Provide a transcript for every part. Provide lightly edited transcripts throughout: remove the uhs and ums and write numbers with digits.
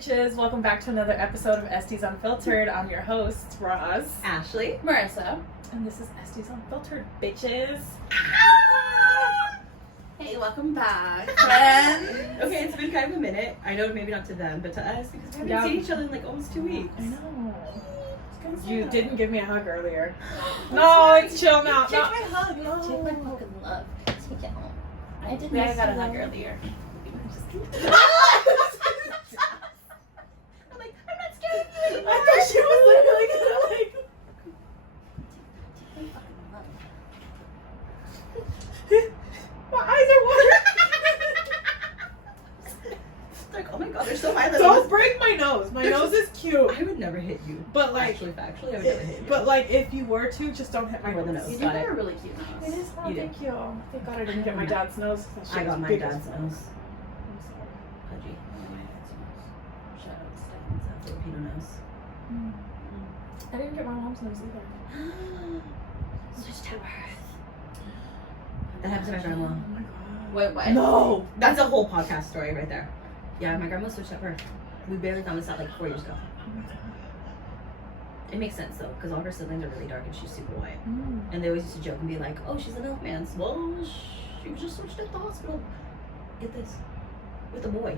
bitches? Welcome back to another episode of Esties Unfiltered. I'm your host, Roz. Ashley. Marissa. And this is Esties Unfiltered, bitches. Hey, welcome back, friends. Okay, it's been kind of a minute. I know maybe not to them, but to us, because we haven't seen each other in like almost 2 weeks. I know. You didn't give me a hug earlier. No, it's chill now. Take my hug. No. Take my fucking love. Take it home. I did. I got a hug earlier. I'm like, I'm not scared of you anymore. I thought she was literally gonna like. Take my fucking love. My eyes are watering. Like, oh my god, they're so violent. Don't break my nose. My nose is cute. I would never hit you. But like, actually, I would never hit you. But like, if you were to, just don't hit my Or the nose. nose. You do got a really cute nose. It is. Oh, You do. thank you. Thank God I didn't get my dad's nose. That shit I got was my big as dad's fuck. nose. I'm sorry. Pudgy. Shut up. Filipino nose. I didn't get my mom's nose either. Switched to birth. That happened to my grandma. Oh my God. Wait, what? No. That's a whole podcast story right there. Yeah, my grandma switched at birth. We barely found this out like 4 years ago. Oh my God. It makes sense though, because all her siblings are really dark and she's super white. Mm. And they always used to joke and be like, oh, she's a milkman's. Well, she was just switched at the hospital. Get this. With a boy.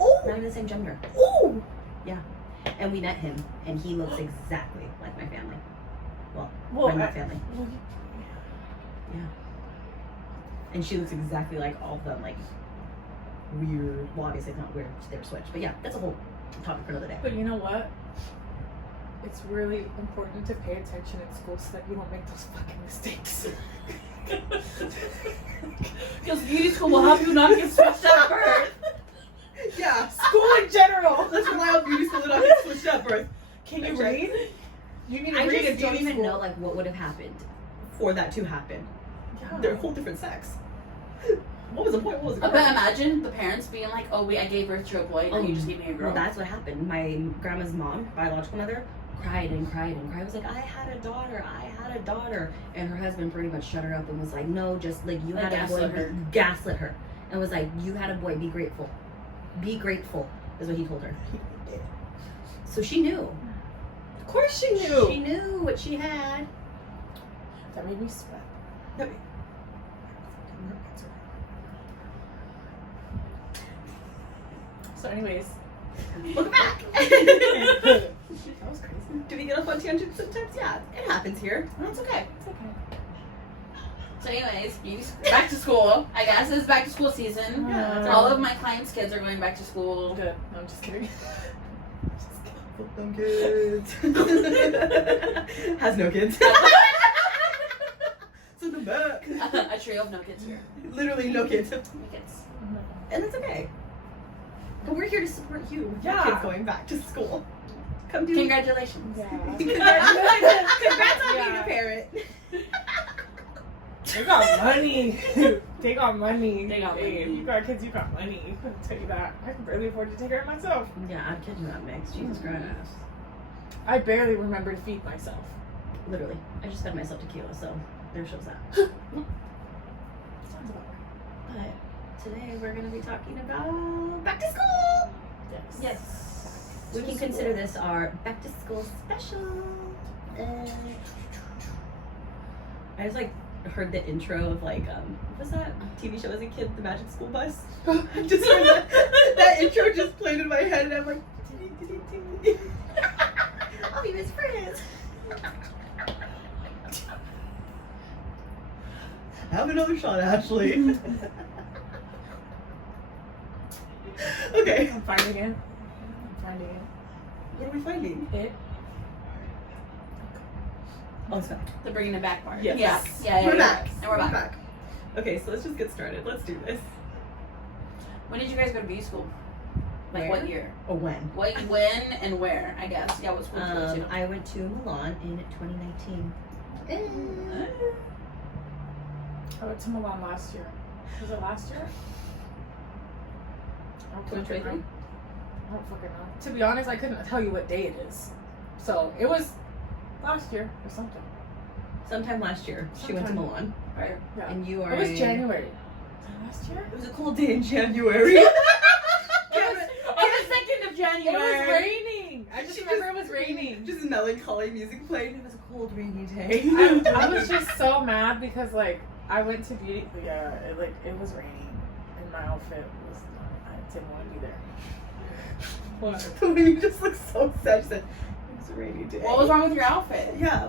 Oh. Not even the same gender. Oh. And we met him, and he looks exactly like my family. Well, my family. Yeah. And she looks exactly like all of them, like weird. Well, obviously it's not weird, they were switched. But yeah, that's a whole topic for another day. But you know what? It's really important to pay attention in school so that you don't make those fucking mistakes. Because beauty school will help you not get switched at birth. Yeah. School in general. Let's rely on beauty school to not get switched at birth. Can you read? You need to I read just in don't beauty even school. know like what would have happened for that to happen. Yeah. They're a whole different sex. What was the point? What was the But point? imagine the parents being like, oh, wait, I gave birth to a boy and you just gave me a girl. Well, that's what happened. My grandma's mom, biological mother, cried and cried and cried. Was like, I had a daughter. And her husband pretty much shut her up and was like, no, just like you Like had a boy. gaslit her. Gaslit her. And was like, you had a boy. Be grateful. Be grateful is what he told her. So she knew. Of course she knew. She knew what she had. That made me sweat. So anyways. Welcome back. That was crazy. Do we get off on tangents sometimes? Yeah, it happens here. That's okay. It's okay. So anyways, back to school. I guess it's back to school season. Yeah. All of my clients' kids are going back to school. Good. No, I'm just kidding. Them kids. Has no kids. So the back. A trio of no kids here. Literally no kids. No kids. And that's okay. But we're here to support you with your Yeah. kids going back to school. Come do Congratulations. Yeah. Congrats on being a parent. They got money. They got money. They got Hey, money. if you got kids, you got money. I'll tell you that. I can barely afford to take care of myself. Yeah, I'm kidding that mix. Jesus Christ. I barely remember to feed myself. Literally. I just fed myself tequila, so there shows that. Sounds about right. But today we're going to be talking about back to school. Yes. Yes. We can consider this our back to school special. I just like heard the intro of like what was that TV show as a kid, The Magic School Bus? I just heard that intro just played in my head and I'm like I'll be best friends. Have another shot, Ashley. Okay. I'm finding it. What are we finding? It. Oh, it's back. The bringing it back part. Yes. Yeah. We're back. And we're back. Okay, so let's just get started. Let's do this. When did you guys go to beauty school? Like Where? what year? Or when? When and where? I guess. Yeah, what school did you go to? I went to Milan in 2019. I went to Milan last year. Was it last year? I don't fucking 2023? know. I don't fucking know. To be honest, I couldn't tell you what day it is. So it was last year or something. Sometime last year, she went to Sometime. Milan. Right. Yeah. And you are It was in- January. Was it last year? It was a cold day in January. It was January. It was raining. I just remember it was raining. Just melancholy music playing. It was a cold, rainy day. I was just so mad because like I went to beauty. Yeah, it was raining, and my outfit was. I didn't want to be there. What? You just look so sad. She said, it was a rainy day. What was wrong with your outfit? Yeah.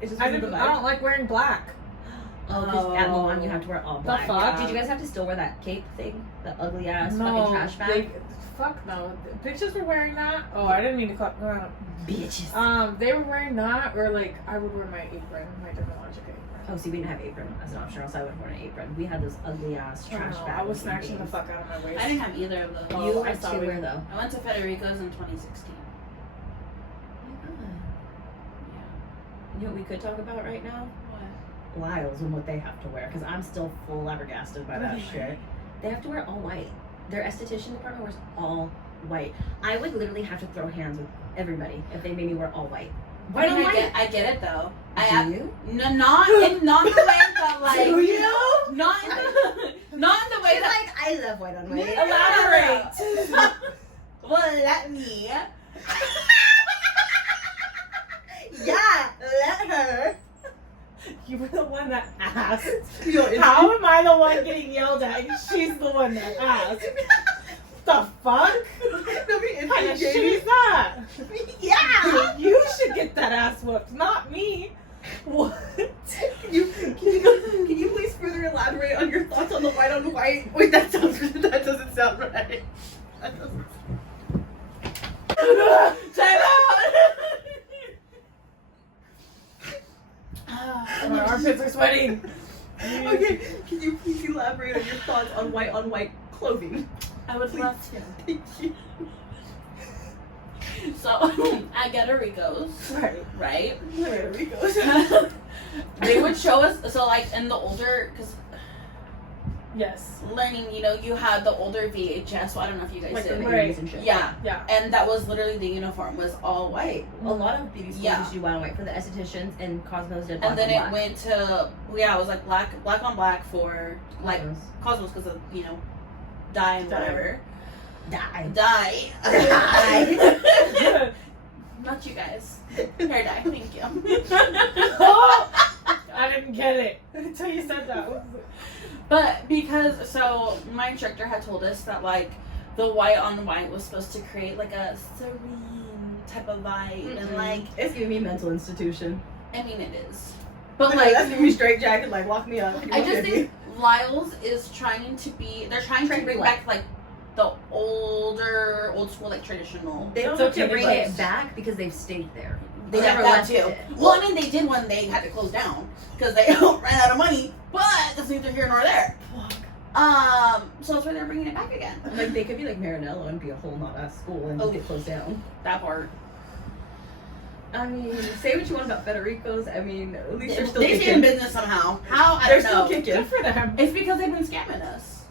It's just I don't like wearing black. Oh, because at Milan you have to wear all The black. fuck? Did you guys have to still wear that cape thing? The ugly ass No, fucking trash bag? fuck no. Bitches were wearing that. Oh, I didn't mean to call. Bitches. They were wearing that, or like I would wear my apron, my dermatologic apron. Oh, see, we didn't have apron as an option, or else I would have worn an apron. We had those ugly ass trash bags. I was snatching the fuck out of my waist. I didn't have either of those. Oh, You I went saw to it. where though? I went to Federico's in 2016. You know what we could talk about right now? What? Lyles and what they have to wear, because I'm still flabbergasted by that shit. They have to wear all white. Their esthetician department wears all white. I would literally have to throw hands with everybody if they made me wear all white. White on white. I get it though. Do you? No, not in the way that like. Do you? Not in the way that. Like, I love white on white. Elaborate. Well, let me. Yeah, let her. You were the one that asked. Yo, How am I the one getting yelled at? And she's the one that asked. The fuck? What kind of shit is that? Yeah. You should get that ass whooped, not me. What? Can you please further elaborate on your thoughts on the white on white? Wait, that doesn't sound right. That doesn't. Time out. My armpits are sweating. Okay, can you please elaborate on your thoughts on white clothing? I would love to. Thank you. So at Federico's, right? There we go. They would show us. So like in the older, because Yes. learning, you had the older VHS. So I don't know if you guys Like the did. movies and shit. Yeah. Yeah. And that was literally the uniform was all white. A lot of beauty schools Yeah. used to do white on white for the estheticians, and Cosmos did black And then on it black. went to it was like black on black for like Cosmos because of dye and Dye. whatever. Die. Dye. Die. Not you guys. Hair dye. Thank you. Oh! I didn't get it until you said that. But because my instructor had told us that like the white on white was supposed to create like a serene type of vibe and like It's giving me mental institution. I mean it is. But like that's giving me straight jacket, like lock me up. I just think Lyle's is trying to bring back like the old school like traditional. they don't It's have to okay, bring but- it back because they've stayed there. They Yeah, never that left too. it. Well, I mean they did when they had to close down because they ran out of money. But that's neither here nor there. So that's why they're bringing it back again. Like they could be like Marinello and be a whole not ass school and just get closed down. That part. I mean, say what you want about Federico's. I mean, at least they're still They stay in kicking. business somehow. How? I They're don't still know. kicking. Good for them. It's because they've been scamming us.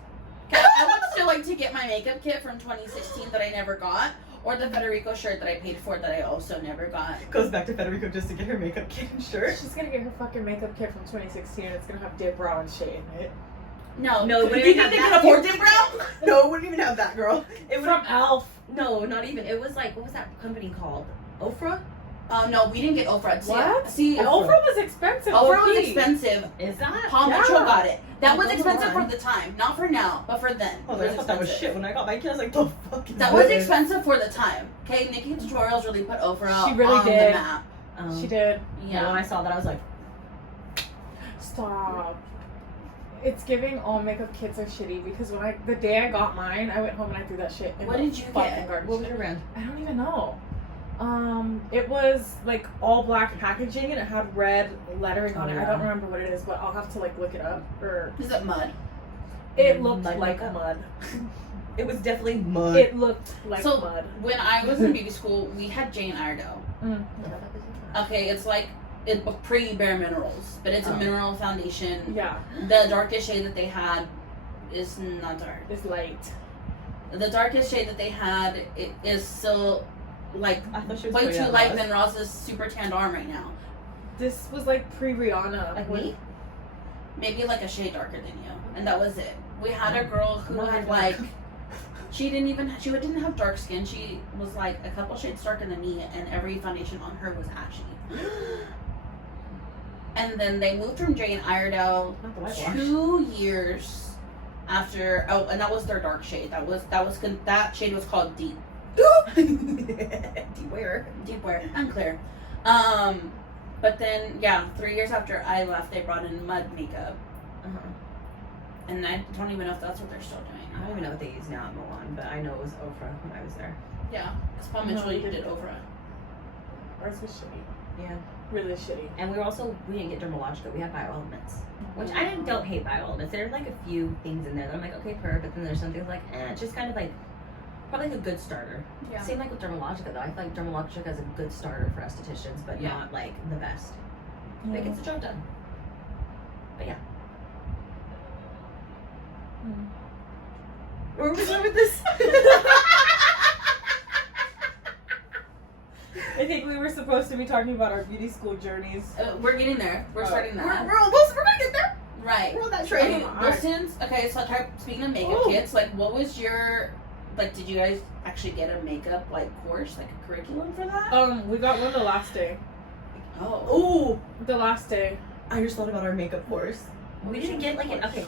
I would still like to get my makeup kit from 2016 that I never got, or the Federico shirt that I paid for that I also never got. Goes back to Federico just to get her makeup kit and shirt. She's gonna get her fucking makeup kit from 2016 and it's gonna have dip brow and shit in it. No, No, it you wouldn't think have they that. can afford dip brow? No, it wouldn't even have that, girl. It would. From Elf. No, not even. It was like, what was that company called? Ofra? No, we didn't get Ofra. What? See, Ofra. Ofra was expensive. Ofra was low-key. expensive. Is that? Paul Yeah. Mitchell got it. That was Oh, expensive why? for the time, not for now, but for then. Oh, It I thought that was expensive. shit. When I got my kid, I was like, the fuck is That was this? expensive for the time. Okay, Nikki Tutorials really put Ofra She really on did. the map. She did. Yeah. When I saw that, I was like, Stop. It's giving all makeup kits are shitty because the day I got mine, I went home and I threw that shit in What the did you fucking get? garbage. what was your brand? I don't even know. It was like all black packaging and it had red lettering on it. I Yeah. don't remember what it is, but I'll have to like look it up. Or Is it mud? it looked Mud like makeup? mud. It was definitely mud. It looked like So- mud. When I was in beauty school, we had Jane Iredale. Mm. Okay, it's like pre-bare minerals, but it's a Oh. mineral foundation. Yeah, The darkest shade that they had is not dark. it's light. The darkest shade that they had it is still like I thought she was way putting too out light mud. than Ross's super tanned arm right now. This was like pre-Rihanna. Like when- me? Maybe like a shade darker than you, and that was it. We had a girl who Not had very like She didn't have dark skin. She was like a couple shades darker than me, and every foundation on her was ashy. And then they moved from Jane Iredale 2 years after. Oh, and that was their dark shade. That shade was called Deep. Deep wear. Unclear. But then 3 years after I left, they brought in mud makeup. And I don't even know if that's what they're still doing. I don't even know what they use now at Milan, but I know it was Ofra when I was there. Yeah, because Paul Mitchell did Ofra. Ours was shitty. Yeah. Really shitty. And we didn't get Dermalogica, we had Bioelements. Which I don't hate Bioelements. There are like a few things in there that I'm like, okay, but then there's some things like, just kind of like, probably like a good starter. Yeah. Same like with Dermalogica though. I feel like Dermalogica is a good starter for estheticians, but not like the best. But it gets the job done. But yeah. Where are we going with this? I think we were supposed to be talking about our beauty school journeys. We're getting there. We're starting that. We're gonna get there. Right. We're on that train. So speaking of makeup kits, like what was your, like did you guys actually get a makeup like course, like a curriculum for that? We got one the last day. Oh. The last day. I just thought about our makeup course. We didn't get like an, okay.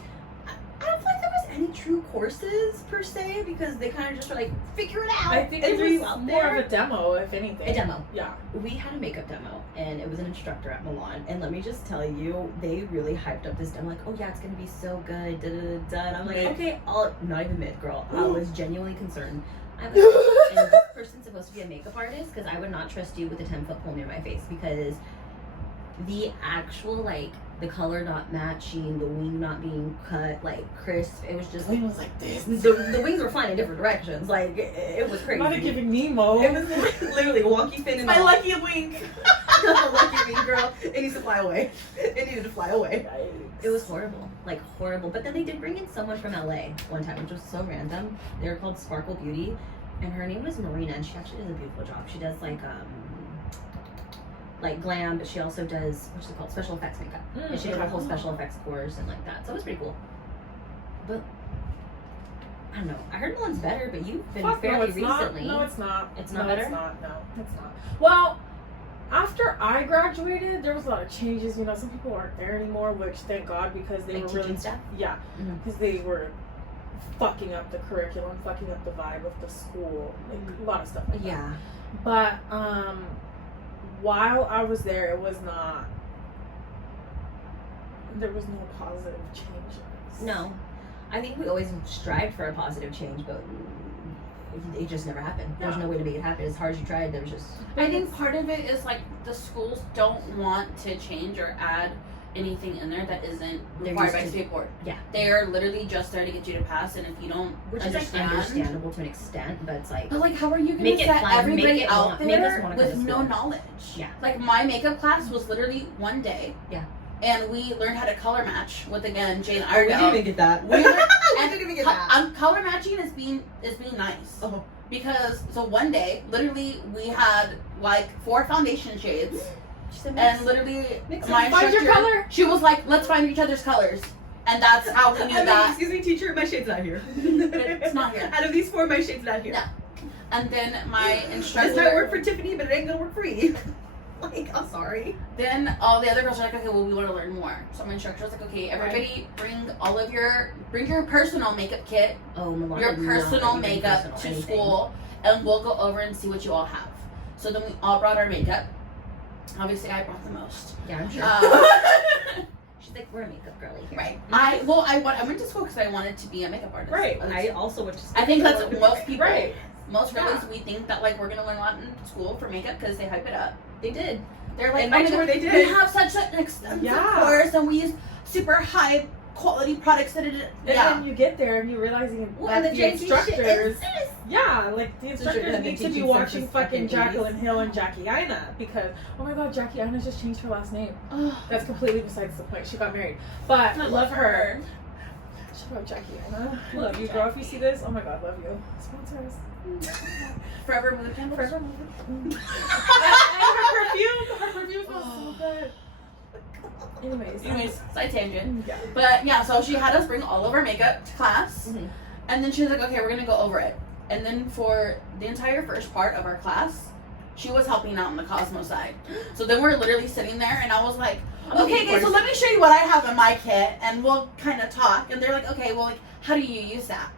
I don't feel like there was any true courses per se because they kind of just were like, figure it out. I think it was more of a demo, if anything. A demo. Yeah. We had a makeup demo and it was an instructor at Milan. And let me just tell you, they really hyped up this demo. Like, oh yeah, it's going to be so good. Da, da, da, da. And I'm like, okay, not even mid, girl. I was genuinely concerned. I was like, is this person supposed to be a makeup artist? Because I would not trust you with a 10-foot pole near my face because the actual, like, the color not matching, the wing not being cut, like, crisp. It was just... The wing was like this. The wings were flying in different directions. Like, it was crazy. Not giving Nemo. It was literally wonky fin and my all. lucky wing. My lucky wing, girl. It needs to fly away. It needed to fly away. Yikes. It was horrible. Like, horrible. But then they did bring in someone from LA one time, which was so random. They were called Sparkle Beauty. And her name was Marina, and she actually does a beautiful job. She does, like glam, but she also does, what's it called, special effects makeup. And she did a whole special effects course and like that. So it was pretty cool. But I don't know. I heard Milan's better, but you've been fairly recently. No, it's not. It's not better? It's not. No, it's not. Well, after I graduated, there was a lot of changes. You know, some people aren't there anymore, which thank God because they were really stuff. Yeah, because they were fucking up the curriculum, fucking up the vibe of the school, like a lot of stuff like that. Yeah. But while I was there, it was not. There was no positive changes. No, I think we always strived for a positive change, but it just never happened. There's no way to make it happen. As hard as you tried, there was just. I think part of it is like the schools don't want to change or add anything in there that isn't required by state board. Yeah. They are literally just there to get you to pass, and if you don't understand, is understandable to an extent, but it's like. But like, how are you going to set everybody out there with no knowledge? Yeah. Like my makeup class was literally one day. Yeah. And we learned how to color match with again Jane We Iredale. didn't even get that. We didn't even get that. Color matching is being nice. Oh. Because so one day, literally, we had like 4 foundation shades. And literally, my find your color. She was like, "Let's find each other's colors," and that's how we knew that. Excuse me, teacher, my shade's not here. It's not here. Out of these 4, my shade's not here. No. And then my instructor. This might work for Tiffany, but it ain't gonna work for me. Like, I'm sorry. Then all the other girls were like, "Okay, well, we want to learn more." So my instructor was like, "Okay, everybody, bring your personal makeup kit, your personal makeup to school, and we'll go over and see what you all have." So then we all brought our makeup. Obviously, I brought the most. Yeah, I'm sure. She's like, we're a makeup girly here. Right. I went to school because I wanted to be a makeup artist. Right. I also went to school. I think that's most people. Right. Most girlies, we think that like we're gonna learn a lot in school for makeup because they hype it up. They did. They're like, and they did. We have such an extensive course, and we use super high quality products. And then you get there and you realize that the instructors, like the instructors need to be watching fucking Jacqueline Hill and Jackie Aina because oh my god, Jackie Aina just changed her last name. That's completely besides the point. She got married, but I love her. Shout out Jackie Aina. I love you, girl. If you see this, oh my god, love you. Sponsors. Forever Mood Candles. Forever Mood. And her perfume smells so good. Anyways, side tangent. Yeah. But yeah, so she had us bring all of our makeup to class. And then she was like, okay, we're gonna go over it. And then for the entire first part of our class, she was helping out on the Cosmo side. So then we're literally sitting there, and I was like, okay, guys, so let me show you what I have in my kit, and we'll kind of talk. And they're like, okay, well, like, how do you use that?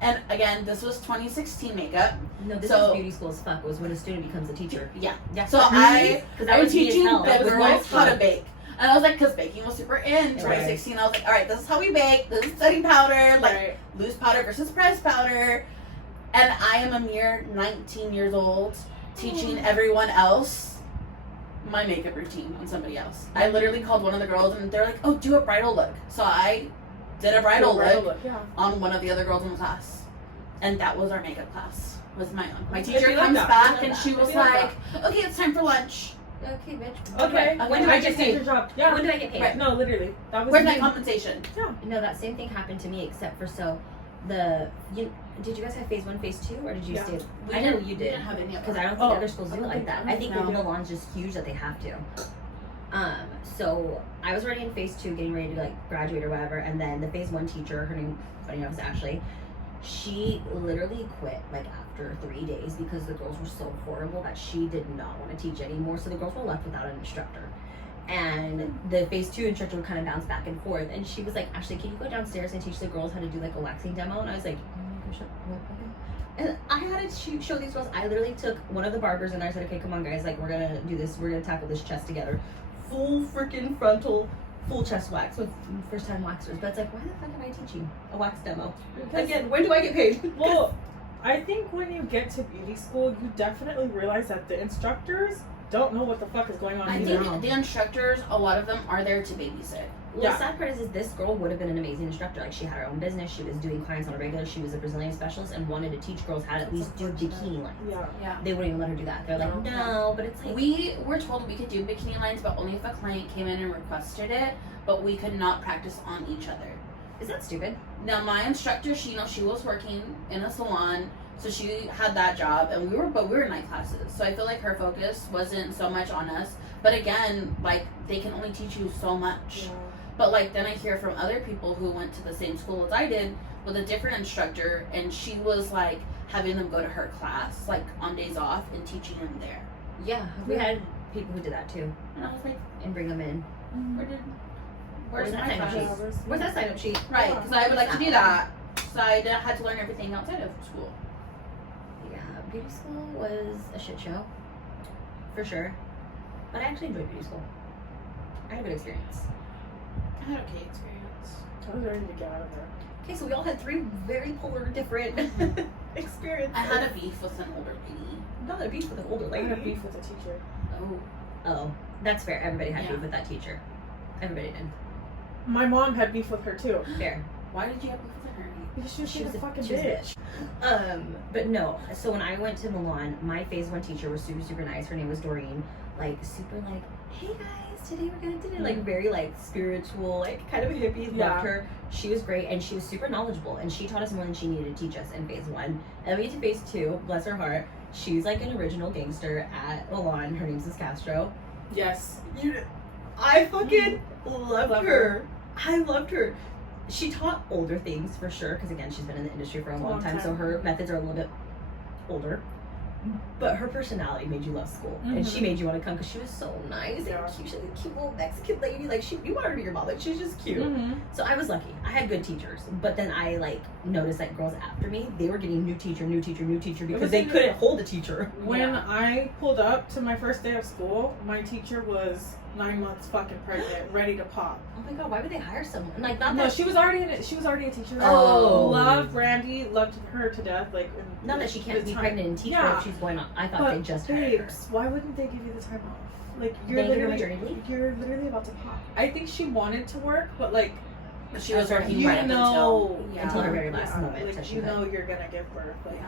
And again, this was 2016 makeup. No, this is beauty school as fuck. Was when a student becomes a teacher. Yeah. Yeah. So I was teaching the girls how to bake. And I was like, because baking was super in 2016. I was like, all right, this is how we bake. This is setting powder, like loose powder versus pressed powder. And I am a mere 19 years old teaching everyone else my makeup routine on somebody else. I literally called one of the girls, and they're like, oh, do a bridal look. So I did a bridal look on one of the other girls in the class. And that was our makeup class. Was my own. My teacher comes back, and she was like, okay, it's time for lunch. Okay, bitch. Okay. When do I get paid? Your job. Yeah. When do I get paid? Right. No, literally. That was. Where's my compensation? Yeah. No, that same thing happened to me, except for did you guys have phase 1, phase 2, or did you stay? I know you did. We didn't have any because I don't think other schools do it like that. I think Milan's just huge that they have to. So I was already in phase 2, getting ready to like graduate or whatever, and then the phase 1 teacher, her name, funny enough, is Ashley. She literally quit like after 3 days because the girls were so horrible that she did not want to teach anymore. So the girls were left without an instructor. And the phase 2 instructor would kind of bounce back and forth. And she was like, Ashley, can you go downstairs and teach the girls how to do like a waxing demo? And I was like, oh my gosh, okay. And I had to show these girls. I literally took one of the barbers and I said, okay, come on guys, like we're gonna do this. We're gonna tackle this chest together. Full freaking frontal, full chest wax with first time waxers. But it's like, why the fuck am I teaching a wax demo? Because, again, when do I get paid? Well, I think when you get to beauty school, you definitely realize that the instructors don't know what the fuck is going on. I think the instructors, a lot of them are there to babysit. Well, the sad part is this girl would have been an amazing instructor. Like, she had her own business. She was doing clients on a regular. She was a Brazilian specialist and wanted to teach girls how to at least do bikini lines. Yeah. They wouldn't even let her do that. They're like, no, but it's like... We were told we could do bikini lines, but only if a client came in and requested it, but we could not practice on each other. Is that stupid? Now, my instructor, she was working in a salon, so she had that job, and we were night classes. So I feel like her focus wasn't so much on us. But again, like, they can only teach you so much. Yeah. But like, then I hear from other people who went to the same school as I did with a different instructor, and she was like having them go to her class, like on days off, and teaching them there. Yeah, we had people who did that too. And I was like, and bring them in. Where's my sign-up sheet? Where's that sign-up sheet? Right, because I would like to do that. So I had to learn everything outside of school. Yeah, beauty school was a shit show, for sure. But I actually enjoyed beauty school. I had a good experience. I had okay experience. I was ready to get out of there. Okay, so we all had 3 very polar different experiences. I had a beef with an older lady. Not a beef with an older I lady. had a beef with a teacher. Oh, that's fair. Everybody had beef with that teacher. Everybody did. My mom had beef with her too. Fair. Why did you have beef with her? Because she was a fucking she was bitch. But no. So when I went to Milan, my phase 1 teacher was super, super nice. Her name was Doreen. Like, super like, hey guys, today we're gonna do it. Like, very like spiritual, like kind of a hippie. Loved her. She was great, and she was super knowledgeable, and she taught us more than she needed to teach us in phase 1. And then we get to phase 2. Bless her heart. She's like an original gangster at Milan. Her name's Miss Castro. Yes. I fucking loved her. I loved her. She taught older things for sure, because again, she's been in the industry for a long time, so her methods are a little bit older. But her personality made you love school, and she made you want to come because she was so nice and cute. She was a cute little Mexican lady. Like, you wanted her to be your mom. Like, she was just cute. So I was lucky. I had good teachers, but then I like noticed that girls after me, they were getting new teacher because they couldn't hold a teacher. When I pulled up to my first day of school, my teacher was 9 months fucking pregnant, ready to pop. Oh my god, why would they hire someone? Like, she was already a teacher. Oh, loved Brandy, loved her to death. Like, not that she can't be pregnant and teach her if she's going on. I thought they just hired her. Why wouldn't they give you the time off? Like, you're literally about to pop. I think she wanted to work, but like, she was working right until her very last moment. Like, you're gonna give birth. Like,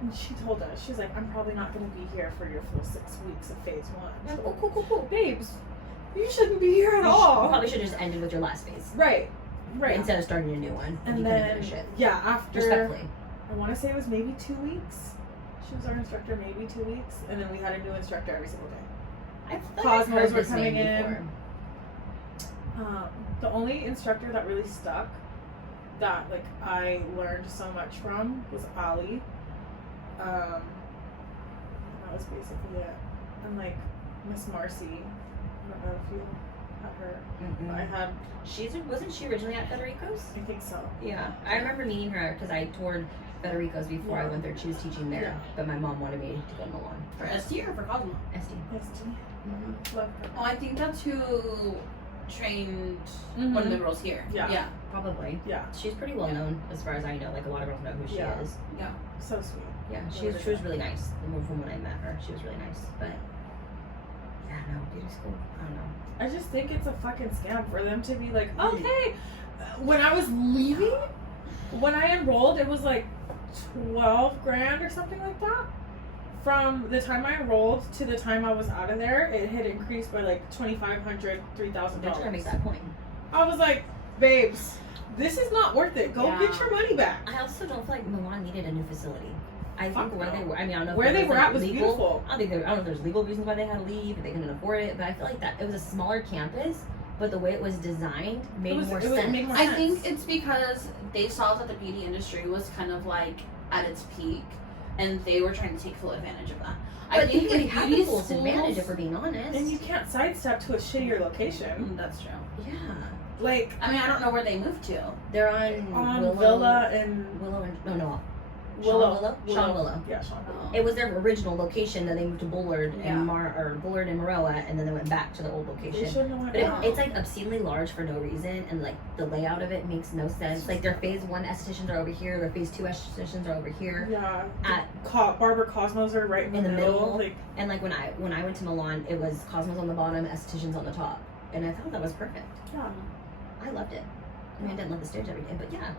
and she told us, she's like, I'm probably not going to be here for your full 6 weeks of phase 1. So, cool. Babes, you shouldn't be here at all. You probably should have just ended with your last phase. Right. Instead of starting a new one. And then, after, respectfully. I want to say it was maybe 2 weeks. She was our instructor, maybe 2 weeks. And then we had a new instructor every single day. Cosmos were coming in. The only instructor that really stuck that like I learned so much from was Ali. That was basically it. And like Miss Marcy, I don't know if you had her. Mm-hmm. I had. Wasn't she originally at Federico's? I think so. Yeah, I remember meeting her because I toured Federico's before I went there. She was teaching there, but my mom wanted me to go to Milan. For Esty or for Cosmo? Esty. Mm-hmm. Love her. Oh, I think that's who trained one of the girls here. Yeah. Probably. Yeah. She's pretty well known as far as I know. Like a lot of girls know who she is. Yeah. So sweet. Yeah, she was really nice. From when I met her, she was really nice. But yeah, no, beauty school. I don't know. I just think it's a fucking scam for them to be like, okay. When I was leaving, when I enrolled, it was like $12,000 or something like that. From the time I enrolled to the time I was out of there, it had increased by like $2,500, $3,000. They're trying to make that point. I was like, babes, this is not worth it. Go get your money back. I also don't feel like Milan needed a new facility. I think where they were, I mean, I don't know where they were at was legal. Beautiful. I don't know if there's legal reasons why they had to leave, if they couldn't afford it, but I feel like that it was a smaller campus, but the way it was designed made more sense. I think it's because they saw that the beauty industry was kind of like at its peak, and they were trying to take full advantage of that. But I think they had the full schools, advantage, if we're being honest. And you can't sidestep to a shittier location. That's true. Yeah. Like, I mean, I don't know where they moved to. They're on Willow, Villa and Willow and Willow. Sean Willow. Yeah, Sean Willow. It was their original location, then they moved to Bullard Yeah. and Bullard and Maroa, and then they went back to the old location. They shouldn't have went But back. it's like obscenely large for no reason, and like the layout of it makes no sense. Like their phase 1 estheticians are over here, their phase 2 estheticians are over here. Yeah. At Barber Cosmos are right in the middle. Like, and like when I went to Milan, it was Cosmos on the bottom, estheticians on the top, and I thought that was perfect. yeah. I loved it. I mean, I didn't love the stairs every day, but yeah.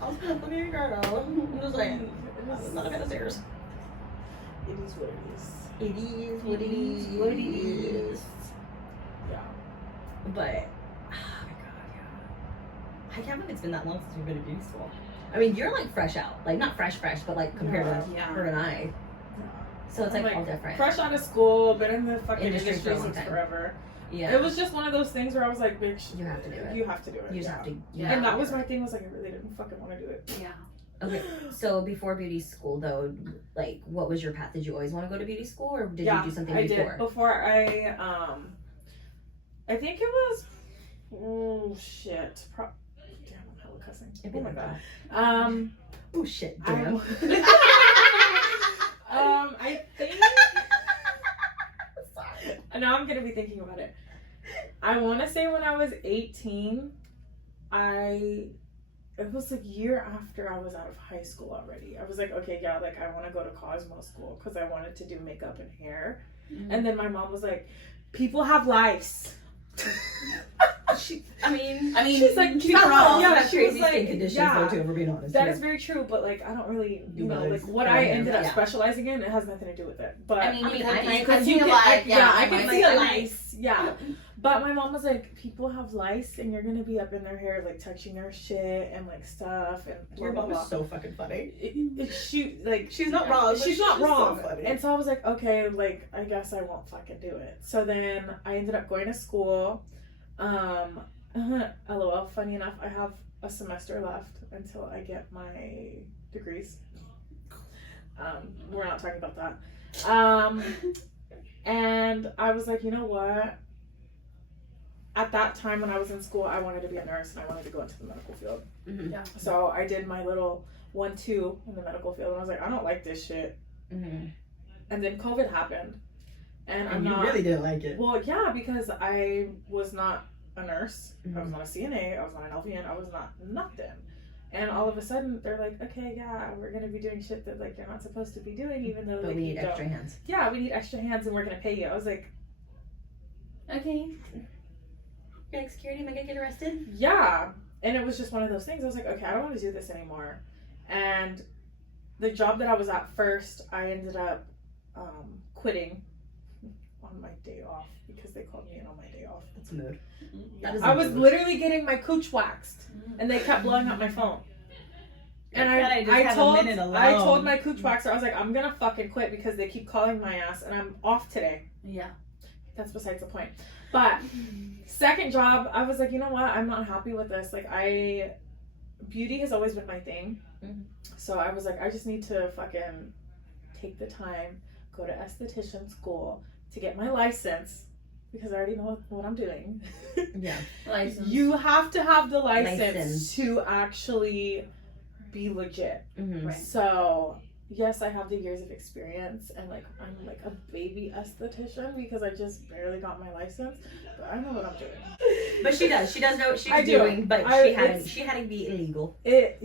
I was looking at your girl. I'm just like, I'm not a fan of stairs. It is what it is. It is what it is. What it is. Yeah. But, oh my god, yeah. I can't believe it's been that long since we've been in beauty school. I mean, you're like fresh out. Like, not fresh, but like compared to her and I. Yeah. So it's like all different. Fresh out of school, been in the fucking industry for a long since time. forever. Yeah. It was just one of those things where I was like, bitch, you have to do it. You have to do it. You just have to. Yeah. And that was my thing, was like, I really didn't fucking want to do it. Yeah. Okay, so before beauty school though, like what was your path? Did you always want to go to beauty school, or did you do something before? I did. Before I think it was, oh shit. Damn, I'm hella cussing. Oh my god. Oh shit, damn. I think. Now I'm gonna be thinking about it. I want to say when I was 18, it was like a year after I was out of high school already. I was like, okay, yeah, like I want to go to Cosmo school because I wanted to do makeup and hair. Mm-hmm. And then my mom was like, people have lice. I mean, she's like, she's not wrong. Yeah, she crazy skin conditions though too, if we're being honest. That is very true, but like I don't really, you know, like what I ended up specializing in, it has nothing to do with it. But I I can see a lice. I can see a lice. Yeah. But my mom was like, people have lice and you're gonna be up in their hair, like touching their shit and like stuff. And your mom is so fucking funny. She's not wrong. She's not wrong. So and so I was like, okay, like I guess I won't fucking do it. So then I ended up going to school. LOL. Funny enough, I have a semester left until I get my degrees. We're not talking about that. And I was like, you know what? At that time when I was in school, I wanted to be a nurse and I wanted to go into the medical field. Mm-hmm. Yeah. So I did my little 1-2 in the medical field and I was like, I don't like this shit. Mm-hmm. And then COVID happened. And you really didn't like it. Well, yeah, because I was not a nurse. Mm-hmm. I was not a CNA. I was not an LVN. I was not nothing. And all of a sudden, they're like, okay, yeah, we're going to be doing shit that, like, you're not supposed to be doing, even though, but like, we need extra hands. Yeah, we need extra hands, and we're going to pay you. I was like, okay. You're like, security, am I going to get arrested? Yeah. And it was just one of those things. I was like, okay, I don't want to do this anymore. And the job that I was at first, I ended up quitting on my day off because they called me in on my day off. That's a mood. Yeah. I was literally getting my cooch waxed, and they kept blowing up my phone. And I told my cooch waxer, I was like, I'm gonna fucking quit because they keep calling my ass, and I'm off today. Yeah. That's besides the point. But second job, I was like, you know what? I'm not happy with this. Like, beauty has always been my thing. Mm-hmm. So I was like, I just need to fucking take the time, go to esthetician school to get my license. Because I already know what I'm doing. Yeah. License. You have to have the license to actually be legit. Mm-hmm. Right. So, yes, I have the years of experience. And, like, I'm, like, a baby esthetician because I just barely got my license. But I know what I'm doing. But she does. She does know what she's doing. But she had to be illegal. It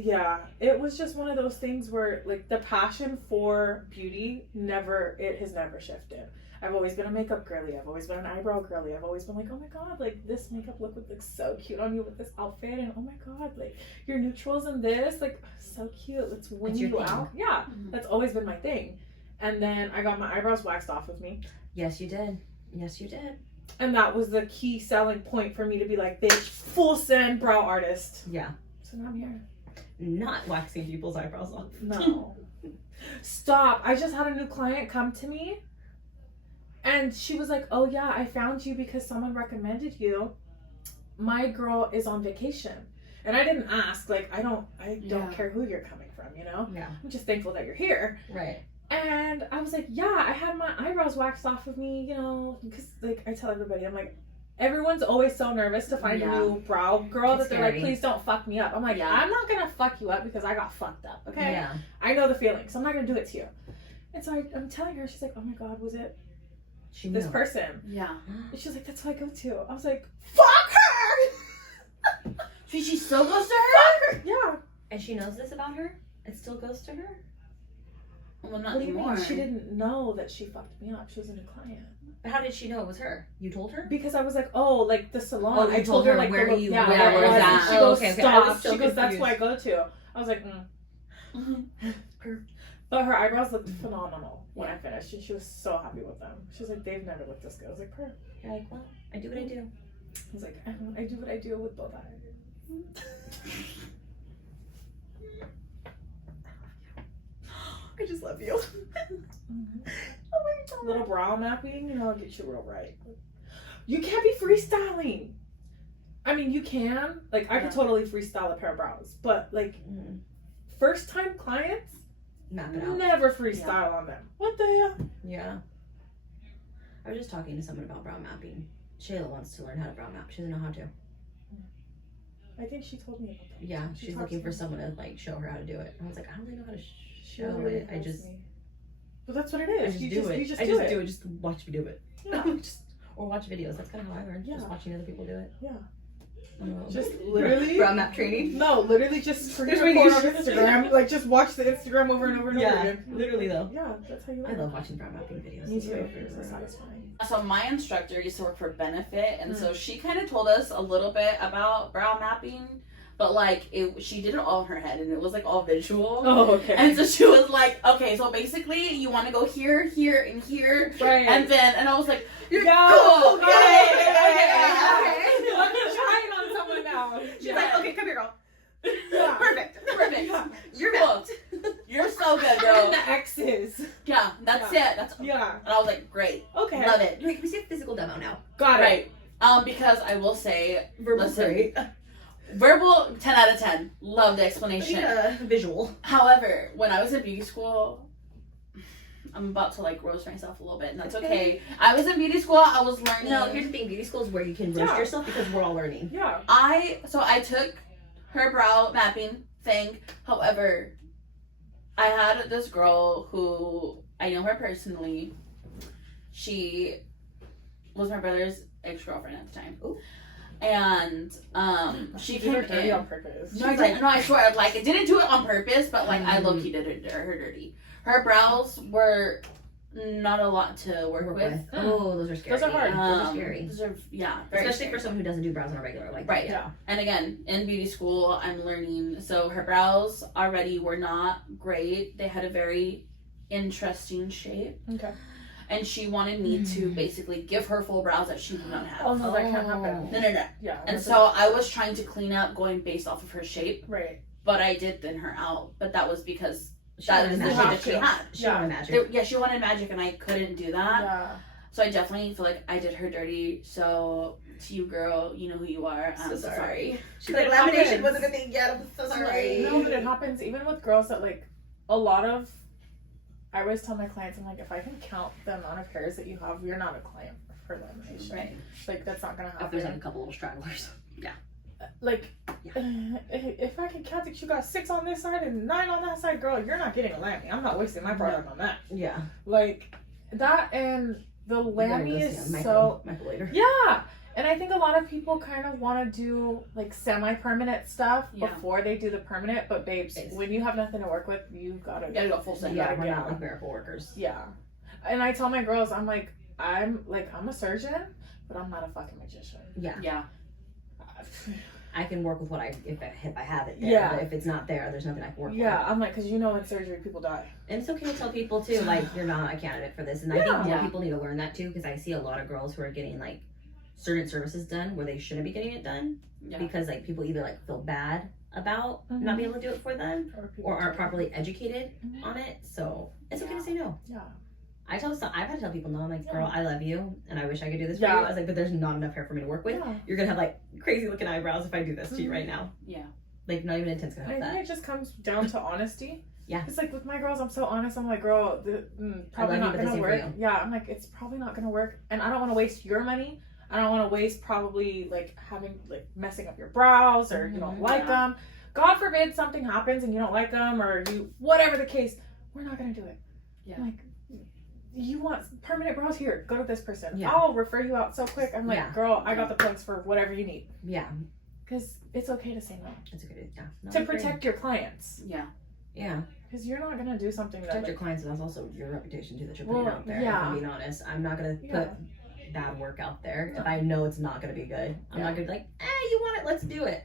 was just one of those things where, like, the passion for beauty has never shifted. I've always been a makeup girly. I've always been an eyebrow girly. I've always been like, oh my god, like this makeup look would look so cute on you with this outfit, and oh my god, like your neutrals and this, like so cute. Let's win you out. Yeah, that's always been my thing. And then I got my eyebrows waxed off of me. Yes, you did. Yes, you did. And that was the key selling point for me to be like, bitch, full send brow artist. Yeah. So now I'm here. Not waxing people's eyebrows off. No. Stop. I just had a new client come to me. And she was like, oh yeah, I found you because someone recommended you. My girl is on vacation. And I didn't ask, like, I don't care who you're coming from, you know? Yeah. I'm just thankful that you're here. Right. And I was like, yeah, I had my eyebrows waxed off of me, you know, because, like, I tell everybody, I'm like, everyone's always so nervous to find a new brow girl that they're like, please don't fuck me up. I'm like, I'm not going to fuck you up because I got fucked up, okay? Yeah. I know the feeling, so I'm not going to do it to you. And so I'm telling her, she's like, oh my God, was it this person? Yeah. And she's like, that's who I go to. I was like, fuck her! She still goes to her? Fuck her! Yeah. And she knows this about her? It still goes to her? Well, not what do you anymore. mean? She didn't know that she fucked me up. She was a new client. How did she know it was her? You told her? Because I was like, oh, like the salon. Oh, I told her like where you where it was at. She goes, okay. stop. She goes, that's who I go to. I was like, But her eyebrows looked phenomenal when I finished, and she was so happy with them. She was like, they've never looked this good. I was like, per. You're like, well, I do what I do. I was like, I do what I do with both eyes. I just love you. Oh my God. Little brow mapping, you know, get you real right. You can't be freestyling. I mean, you can. Like, I could totally freestyle a pair of brows, but like, first time clients, map it out. Never freestyle on them. What the hell? Yeah. I was just talking to someone about brow mapping. Shayla wants to learn how to brow map. She doesn't know how to. I think she told me about that. Yeah, she's looking for someone to like show her how to do it. I was like, I don't really know how to show it. I just. But that's what it is. I just do it. I just do it. Just watch me do it. Yeah. Or watch videos. That's kind of how I learned. Yeah. Just watching other people do it. Yeah. Just literally brow map training. No, literally just screen record on Instagram. Like just watch the Instagram over and over and over again. Literally though. Yeah, that's how you learn. I love watching brow mapping videos. Me too. It's so satisfying. So my instructor used to work for Benefit, and so she kind of told us a little bit about brow mapping. But like she did it all in her head, and it was like all visual. Oh, okay. And so she was like, "Okay, so basically, you want to go here, here, and here, right?" And I was like, "Cool, okay. Let me try it on someone now." She's like, "Okay, come here, girl." Yeah. Perfect. Yeah. You're booked. You're so good, girl. The X's. Yeah, that's it. And I was like, great. Okay. Love it. Wait, we see a physical demo now. Got it. Right. Because I will say, listen. Verbal, 10 out of 10. Love the explanation. Visual. However, when I was in beauty school, I'm about to like roast myself a little bit, and that's okay. I was in beauty school, I was learning. No, here's the thing, beauty school is where you can roast yourself because we're all learning. Yeah. I took her brow mapping thing. However, I had this girl who, I know her personally. She was my brother's ex-girlfriend at the time. Ooh. And she came in on purpose. No, I swear, like I didn't do it on purpose, but like I low-key did her dirty. Her brows were not a lot to work with. Oh, those are scary. Those are hard. Those are scary. Those are especially scary. for someone who doesn't do brows on a regular, like right. Yeah. And again, in beauty school, I'm learning. So her brows already were not great. They had a very interesting shape. Okay. And she wanted me to basically give her full brows that she did not have. Oh no, that can't happen. No. Yeah. And so I was trying to clean up going based off of her shape. Right. But I did thin her out. But that was because that is the shape that she had. She wanted magic. She wanted magic, and I couldn't do that. Yeah. So I definitely feel like I did her dirty. So to you, girl, you know who you are. I'm so sorry. She's like, lamination wasn't a thing yet. I'm so sorry. No, but it happens even with girls that like a lot of. I always tell my clients, I'm like, if I can count the amount of hairs that you have, you're not a client for lamination. Right. Like that's not gonna happen. If there's like a couple little stragglers. Yeah. Like, if I can count that you got 6 on this side and 9 on that side, girl, you're not getting a lammy. I'm not wasting my product on that. Yeah. Like that and the lammy is so. Michael later. Yeah. And I think a lot of people kind of want to do like semi-permanent stuff before they do the permanent. But babes, when you have nothing to work with, you've got to go full set. Yeah, we're not like miracle workers. Yeah. And I tell my girls, I'm a surgeon, but I'm not a fucking magician. Yeah. Yeah. I can work with what if I have it there. Yeah. But if it's not there, there's nothing I can work with. Yeah, I'm like, because you know in surgery people die. And it's okay to tell people too, like, you're not a candidate for this. And I think more people need to learn that too, because I see a lot of girls who are getting like certain services done where they shouldn't be getting it done because like people either like feel bad about not being able to do it for them or aren't properly educated on it. So it's okay to say no. Yeah. I've had to tell people no. I'm like, girl, I love you and I wish I could do this for you. I was like, but there's not enough hair for me to work with. Yeah. You're gonna have like crazy looking eyebrows if I do this to you right now. Yeah. Like not even intent's gonna help that. I think it just comes down to honesty. Yeah. It's like with my girls, I'm so honest. I'm like, girl, probably not gonna work. Yeah. I'm like, it's probably not gonna work, and I don't want to waste your money. I don't want to waste probably like having like messing up your brows or you don't like them. God forbid something happens and you don't like them or you whatever the case. We're not gonna do it. Yeah. I'm like, you want permanent brows? Here, go to this person. Yeah. I'll refer you out so quick. I'm like, girl, I got the plugs for whatever you need. Yeah. Because it's okay to say no. It's okay to to protect your clients. Yeah. Yeah. Because you're not gonna do something that protect your clients, and that's also your reputation too that you're putting out there. Yeah. If I'm being honest, I'm not gonna put bad work out there if I know it's not gonna be good. I'm not gonna be like, you want it, let's do it.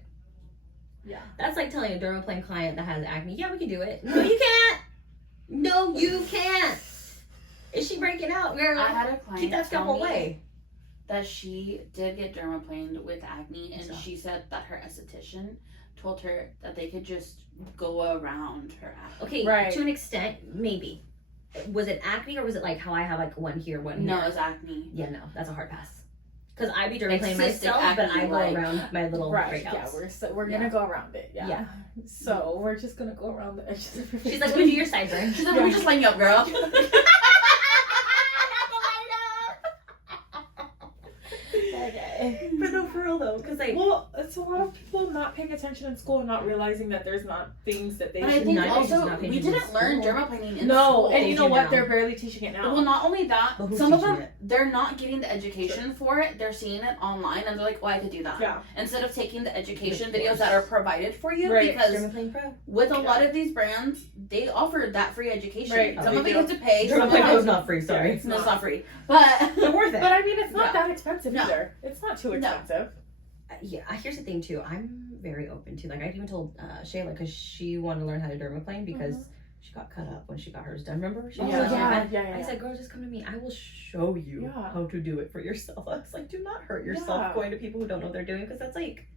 Yeah. That's like telling a dermaplane client that has acne, yeah, we can do it. No, you can't. No, you can't. Is she breaking out, girl? I had a client keep that stuff away. That she did get dermaplaned with acne, and she said that her esthetician told her that they could just go around her acne. Okay, to an extent, maybe. Was it acne or was it like how I have like one here, one here? No, it was acne. Yeah, no, that's a hard pass. Because I be dermaplaning myself, acne, but I go around my little breakouts. Yeah, we're gonna go around it. Yeah. So we're just gonna go around the edges of your face. She's like, we do your sideburn. She's like, we just line you up, girl. But no, for real though, because like, well, it's a lot of people not paying attention in school and not realizing that there's not things that they should. I think also we didn't learn dermaplaning in school. And you know what? They're barely teaching it now. Well, not only that, some of them they're not getting the education for it. They're seeing it online and they're like, "Oh, I could do that." Yeah. Instead of taking the education videos that are provided for you, because with a lot of these brands, they offer that free education. Right. Some of it you have to pay. Dermaplane Pro is not free. Sorry, no, it's not free, but they're worth it. But I mean, it's not that expensive either. It's not too expensive. Yeah, here's the thing too. I'm very open to, like, I even told Shayla, because she wanted to learn how to dermaplane because she got cut up when she got hers done. Remember? She I said, girl, just come to me. I will show you how to do it for yourself. I was like, do not hurt yourself going to people who don't know what they're doing, because that's like,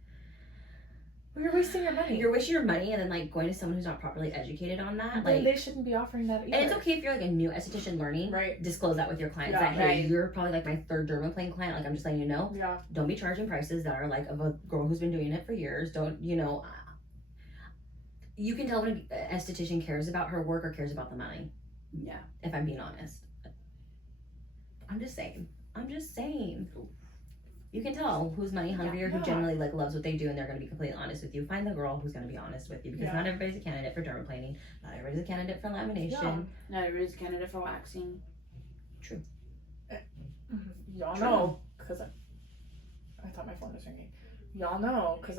you're wasting your money. You're wasting your money, and then like going to someone who's not properly educated on that. Like, they shouldn't be offering that either. And it's okay if you're like a new esthetician learning. Right. Disclose that with your clients. That hey, you're probably like my third dermaplane client. Like, I'm just letting you know. Yeah. Don't be charging prices that are like of a girl who's been doing it for years. Don't, you know. You can tell when an esthetician cares about her work or cares about the money. Yeah. If I'm being honest. I'm just saying. You can tell who's money hungry or who generally like loves what they do, and they're going to be completely honest with you. Find the girl who's going to be honest with you, because not everybody's a candidate for dermaplaning. Not everybody's a candidate for lamination. Yeah. Not everybody's a candidate for waxing. True. Y'all know, because I thought my phone was ringing. Y'all know, because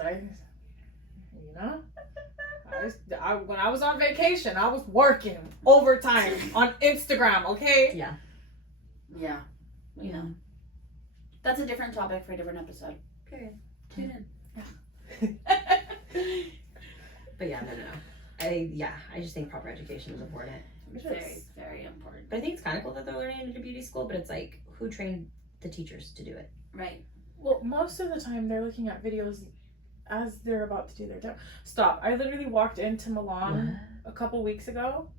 when I was on vacation, I was working overtime on Instagram. Okay. Yeah. Yeah. You know. That's a different topic for a different episode. Period. Tune in. But yeah, no. I just think proper education is important. It's very, very important. But I think it's kind of cool that they're learning at a beauty school, but it's like, who trained the teachers to do it? Right. Well, most of the time they're looking at videos as they're about to do their demo. Stop. I literally walked into Milan a couple weeks ago.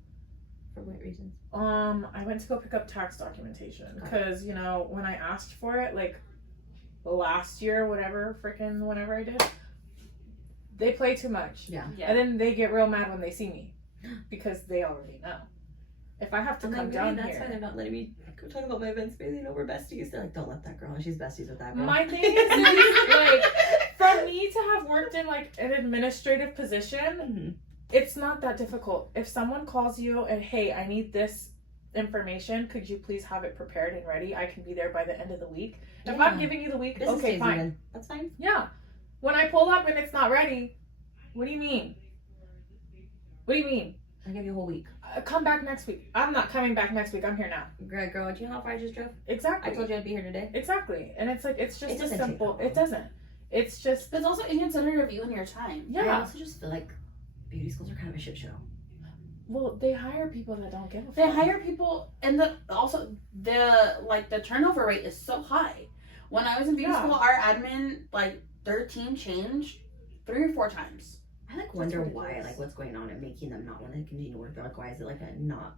For what reasons? I went to go pick up tax documentation because you know when I asked for it like last year, whenever I did, they play too much. Yeah. And then they get real mad when they see me because they already know. If I have to come down that's here, why they're not letting me go talk about my events. Maybe they know we're besties. They're like, don't let that girl. And she's besties with that girl. my thing is like for me to have worked in like an administrative position, it's not that difficult. If someone calls you and hey, I need this information, could you please have it prepared and ready? I can be there by the end of the week. Yeah. If I'm giving you the week, Business okay, fine. Even. That's fine. Yeah. When I pull up and it's not ready, what do you mean? What do you mean? I give you a whole week. Come back next week. I'm not coming back next week. I'm here now. Great girl, do you know how far I just drove? Exactly. I told you I'd be here today. Exactly. And it's like, it's just it a simple, it doesn't. It's just. But it's also inconsiderate of you and your time. Yeah. I also just feel like beauty schools are kind of a shit show. Well, they hire people that don't give a fuck. They hire people, and the turnover rate is so high. When I was in beauty school, our admin, like, their team changed 3 or 4 times. I wonder why, what's going on and making them not want to continue to work there. Like, why is it not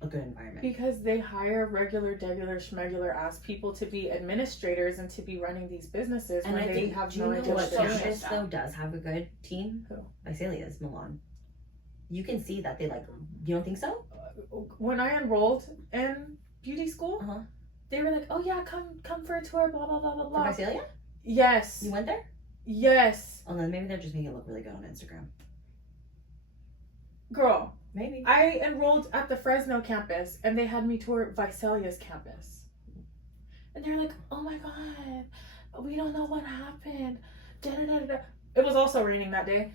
a good environment? Because they hire regular, degular, schmegular ass people to be administrators and to be running these businesses and when they have no idea what they're doing. Campus though does have a good team. Who? Visalia's Milan. You can see that they you don't think so? When I enrolled in beauty school, they were like, "Oh yeah, come for a tour." Blah blah blah blah blah. For Visalia? Yes. You went there? Yes. Oh, then maybe they're just making it look really good on Instagram. Girl. Maybe. I enrolled at the Fresno campus, and they had me tour Visalia's campus, and they're like, "Oh my god, we don't know what happened." Da-da-da-da-da. It was also raining that day.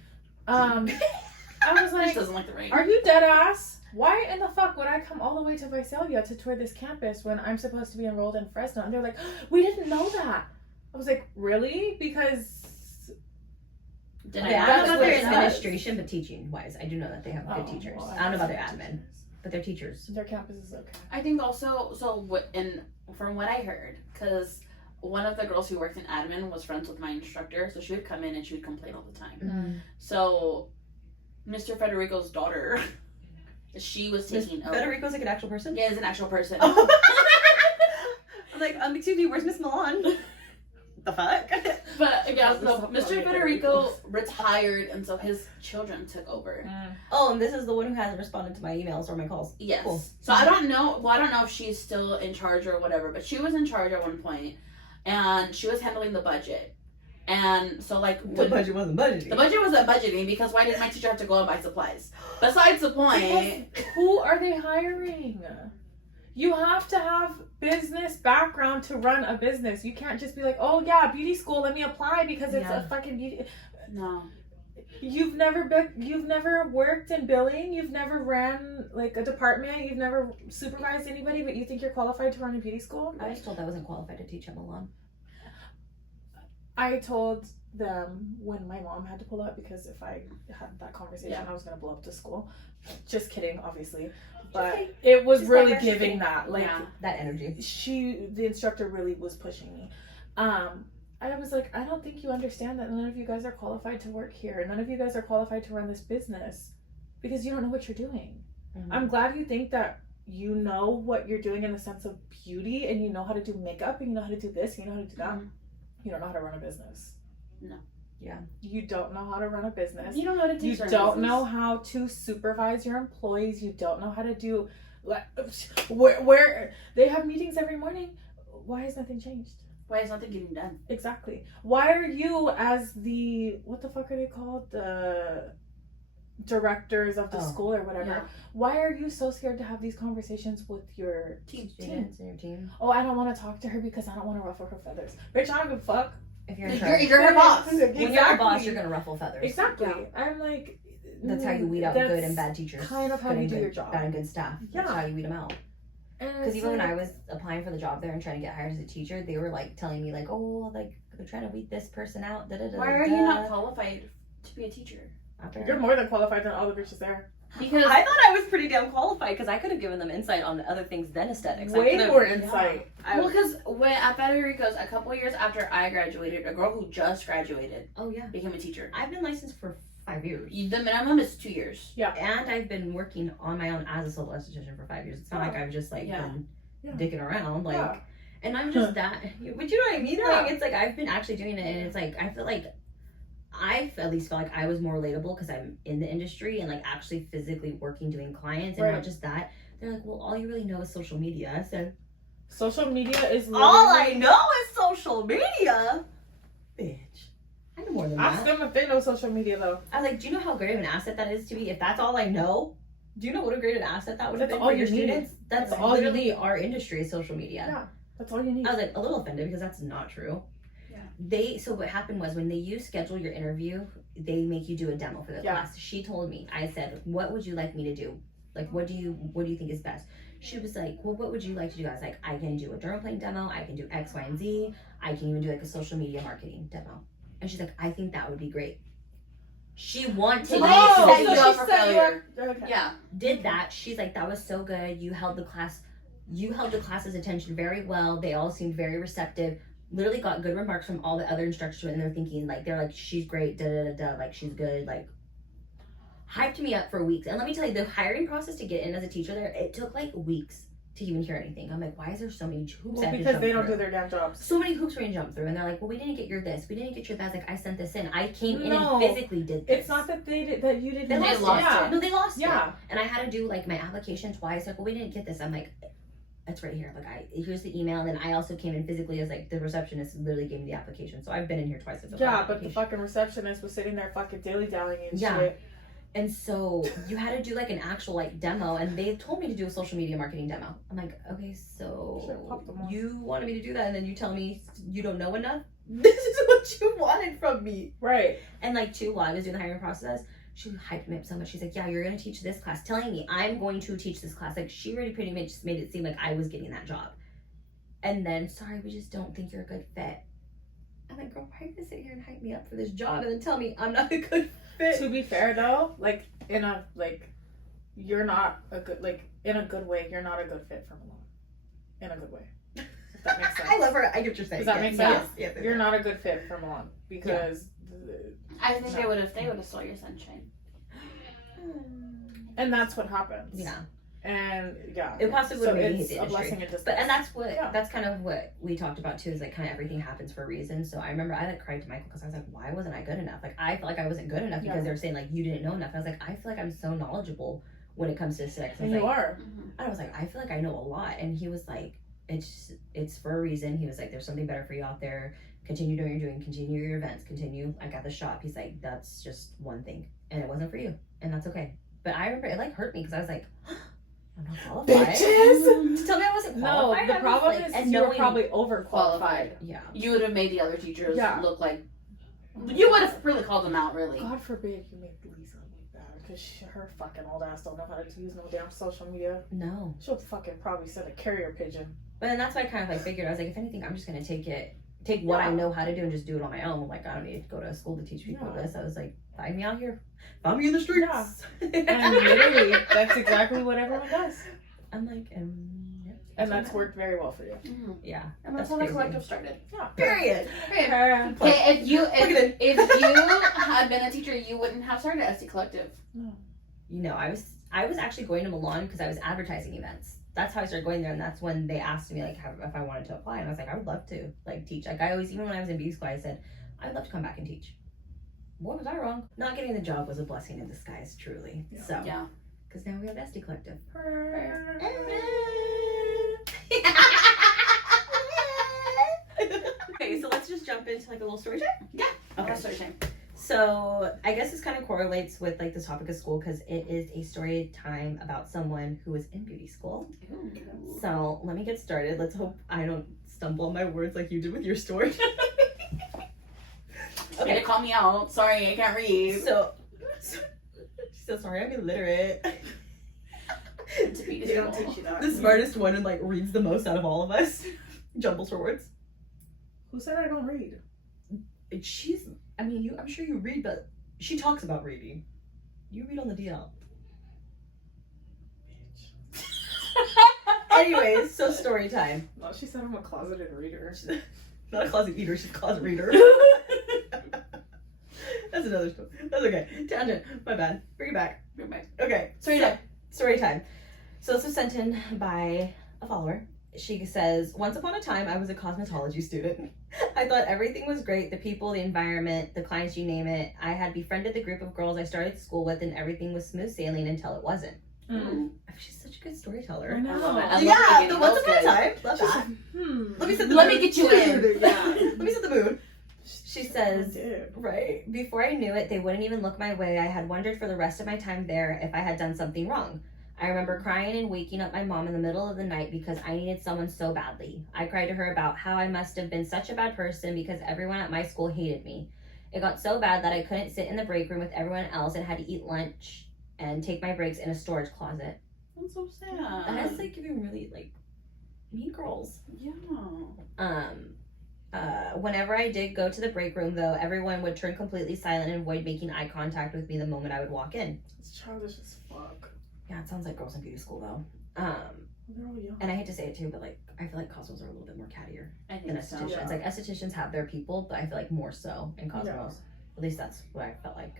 I was like, doesn't like the rain. Are you dead ass? Why in the fuck would I come all the way to Visalia to tour this campus when I'm supposed to be enrolled in Fresno? And they're like, we didn't know that. I was like, really? Because I don't know about their administration, but teaching wise, I do know that they have good teachers. Well, I don't know about their admin, but they're teachers. Their campus is okay. I think also, from what I heard, because one of the girls who worked in admin was friends with my instructor, so she would come in and she would complain all the time. Mm-hmm. So Mr. Federico's daughter, she was taking over. Federico's an actual person? Yeah, is an actual person. Oh. I'm like, excuse me, where's Miss Milan? The fuck? But yeah, so Mr. Federico retired, and so his children took over. Oh, and this is the one who hasn't responded to my emails or my calls. Yes. Cool. So I don't know. Well, I don't know if she's still in charge or whatever, but she was in charge at one point, and she was handling the budget. And so, the budget wasn't budgeting. The budget wasn't budgeting because why did my teacher have to go and buy supplies? Besides the point. Because who are they hiring? You have to have business background to run a business. You can't just be like, oh yeah, beauty school, let me apply because it's a fucking beauty. No. You've never worked in billing. You've never ran a department. You've never supervised anybody, but you think you're qualified to run a beauty school? I was told I wasn't qualified to teach at Milan. I told them when my mom had to pull up because if I had that conversation, I was gonna blow up the school. Just kidding, obviously, but it was really giving that that energy. The instructor really was pushing me. I was like, I don't think you understand that none of you guys are qualified to work here. None of you guys are qualified to run this business because you don't know what you're doing. Mm-hmm. I'm glad you think that you know what you're doing in the sense of beauty and you know how to do makeup and you know how to do this and you know how to do that. Mm-hmm. You don't know how to run a business. No. Yeah. You don't know how to run a business. You don't know how to teach. You don't know how to supervise your employees. You don't know how to do where they have meetings every morning. Why has nothing changed? Why is nothing getting done? Exactly. Why are you as what the fuck are they called? The directors of the school or whatever. Yeah. Why are you so scared to have these conversations with your team? Oh, I don't want to talk to her because I don't want to ruffle her feathers. Bitch, I don't give a fuck. If you're her boss. Exactly. When you're a boss, you're gonna ruffle feathers. Exactly. Yeah. I'm like, that's how you weed out good and bad teachers. Kind of how you do your job. Bad and good staff. Yeah. That's how you weed them out. Because even when I was applying for the job there and trying to get hired as a teacher, they were telling me they're trying to weed this person out. Why are you not qualified to be a teacher? You're more than qualified than all the bitches there. Because I thought I was pretty damn qualified because I could have given them insight on the other things than aesthetics. Way more insight. Yeah. Well, because at Federico's, a couple of years after I graduated, a girl who just graduated, became a teacher. I've been licensed for 5 years. The minimum is 2 years. Yeah. And I've been working on my own as a solo esthetician for 5 years. It's not like I've just like been dicking around. Like, and I'm just that. But you know what I mean? Like, it's like I've been actually doing it, and it's like I feel like I at least felt like I was more relatable because I'm in the industry and like actually physically working doing clients, and not just that. They're like, well, all you really know is social media. So social media is all I know is social media, bitch. I know more than Ask that. them if they know social media though. I was like, do you know how great of an asset that is to me? If that's all I know, do you know what a great an asset that would have been for your students? That's all literally our industry is social media. Yeah, that's all you need. I was like a little offended because that's not true. So what happened was when you schedule your interview, they make you do a demo for the class. She told me, I said, what would you like me to do? Like, what do you think is best? She was like, well, what would you like to do? I was like, I can do a dermaplane demo. I can do X, Y, and Z. I can even do like a social media marketing demo. And she's like, I think that would be great. She wanted me to set you up for failure. Yeah. Did that. She's like, that was so good. You held the class's attention very well. They all seemed very receptive. Literally got good remarks from all the other instructors, and they're thinking like, they're like, she's great, da da da da, like she's good, like hyped me up for weeks. And let me tell you, the hiring process to get in as a teacher there, it took like weeks to even hear anything. I'm like, why is there so many hoops? Well, because they don't do their damn jobs. So many hoops we're gonna jump through, and they're like, well, we didn't get your this, we didn't get your that. I was like, I sent this in. I came in and physically did this. It's not that that you didn't. They lost it. No, they lost it. Yeah. And I had to do like my application twice. Like, well, we didn't get this. I'm like, it's right here. Like, here's the email. And then I also came in physically as like the receptionist literally gave me the application. So I've been in here twice. But the fucking receptionist was sitting there fucking dilly-dallying and shit. And so you had to do like an actual like demo, and they told me to do a social media marketing demo. I'm like, okay, so you wanted me to do that, and then you tell me you don't know enough? This is what you wanted from me. Right. And like while I was doing the hiring process, she hyped me up so much. She's like, yeah, you're going to teach this class. Telling me I'm going to teach this class. Like, she already pretty much just made it seem like I was getting that job. And then, sorry, we just don't think you're a good fit. I'm like, girl, why are you going to sit here and hype me up for this job and then tell me I'm not a good fit? To be fair, though, like, you're not a good, like, in a good way, you're not a good fit for Milan. In a good way. If that makes sense. I love her. I get what you're saying. Does that make sense? Yes. You're not a good fit for Milan. Because... I think they would have stole your sunshine. And that's what happens. Yeah. And it possibly would make it's a blessing in disguise. And that's kind of what we talked about too, is like kind of everything happens for a reason. So I remember I like cried to Michael because I was like, why wasn't I good enough? Like, I felt like I wasn't good enough because they were saying like you didn't know enough. I was like, I feel like I'm so knowledgeable when it comes to sex. And you are. I was like, I feel like I know a lot. And he was like, it's for a reason. He was like, there's something better for you out there. Continue doing what you're doing. Continue your events. Continue. I got the shop. He's like, that's just one thing, and it wasn't for you, and that's okay. But I remember it like hurt me because I was like, I'm not qualified. Bitches! Tell me I wasn't qualified. No, the problem is you were probably overqualified. Yeah. You would have made the other teachers look like. You would have really called them out, really. God forbid you make Lisa look bad because her fucking old ass don't know how to use no damn social media. No. She'll fucking probably send a carrier pigeon. But then that's why I kind of like figured, I was like, if anything, I'm just gonna take what I know how to do and just do it on my own. Like, I don't need to go to school to teach people this. I was like, find me out here. Find me in the streets. Yeah. And literally, that's exactly what everyone does. I'm like, and that's worked very well for you. Mm-hmm. Yeah. And that's how the collective started. Yeah. Period. Okay, if you had been a teacher, you wouldn't have started SD Collective. No. You know, I was actually going to Milan because I was advertising events. That's how I started going there, and that's when they asked me like if I wanted to apply, and I was like, I would love to like teach. Like, I always, even when I was in B school, I said I'd love to come back and teach. Boy, was I wrong. Not getting the job was a blessing in disguise, truly. Yeah. So yeah, because now we have SD Collective. Okay, so let's just jump into like a little story time. Yeah. Okay. Story time. So I guess this kind of correlates with like the topic of school because it is a story time about someone who is in beauty school. Ooh. So let me get started. Let's hope I don't stumble on my words like you did with your story. Okay, call me out. Sorry, I can't read. So sorry, I'm illiterate. They don't teach you that. The smartest one and like reads the most out of all of us. Jumbles for words. Who said I don't read? I'm sure you read, but she talks about reading. You read on the DL. Bitch. Anyways, so story time. No, she said I'm a closeted reader. Not a closet eater, she's a closet reader. That's another story. That's okay. Tangent. My bad. Bring it back. Bring it back. Okay. Story time. So this was sent in by a follower. She says, once upon a time, I was a cosmetology student. I thought everything was great. The people, the environment, the clients, you name it. I had befriended the group of girls I started school with and everything was smooth sailing until it wasn't. She's such a good storyteller. I know. I love it. Yeah, the once upon a time. Love that. Let me set the mood. Let me get you in. Yeah. Let me set the mood. She says, right, before I knew it, they wouldn't even look my way. I had wondered for the rest of my time there if I had done something wrong. I remember crying and waking up my mom in the middle of the night because I needed someone so badly. I cried to her about how I must have been such a bad person because everyone at my school hated me. It got so bad that I couldn't sit in the break room with everyone else and had to eat lunch and take my breaks in a storage closet. That's so sad. That is like giving really like mean girls. Yeah. Whenever I did go to the break room though, everyone would turn completely silent and avoid making eye contact with me the moment I would walk in. It's childish as fuck. Yeah, it sounds like girls in beauty school though. They're all young. And I hate to say it too, but like I feel like cosmos are a little bit more cattier than think so. estheticians. Yeah. Like estheticians have their people, but I feel like more so in cosmos. Yeah. At least that's what I felt like.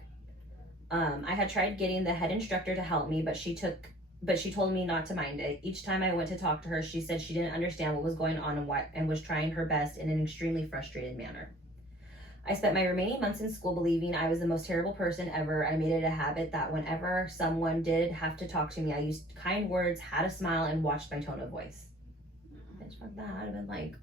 I had tried getting the head instructor to help me, but she told me not to mind it. Each time I went to talk to her, she said she didn't understand what was going on and was trying her best in an extremely frustrated manner. I spent my remaining months in school believing I was the most terrible person ever. I made it a habit that whenever someone did have to talk to me, I used kind words, had a smile, and watched my tone of voice. Bitch, fuck that. I'd have been like,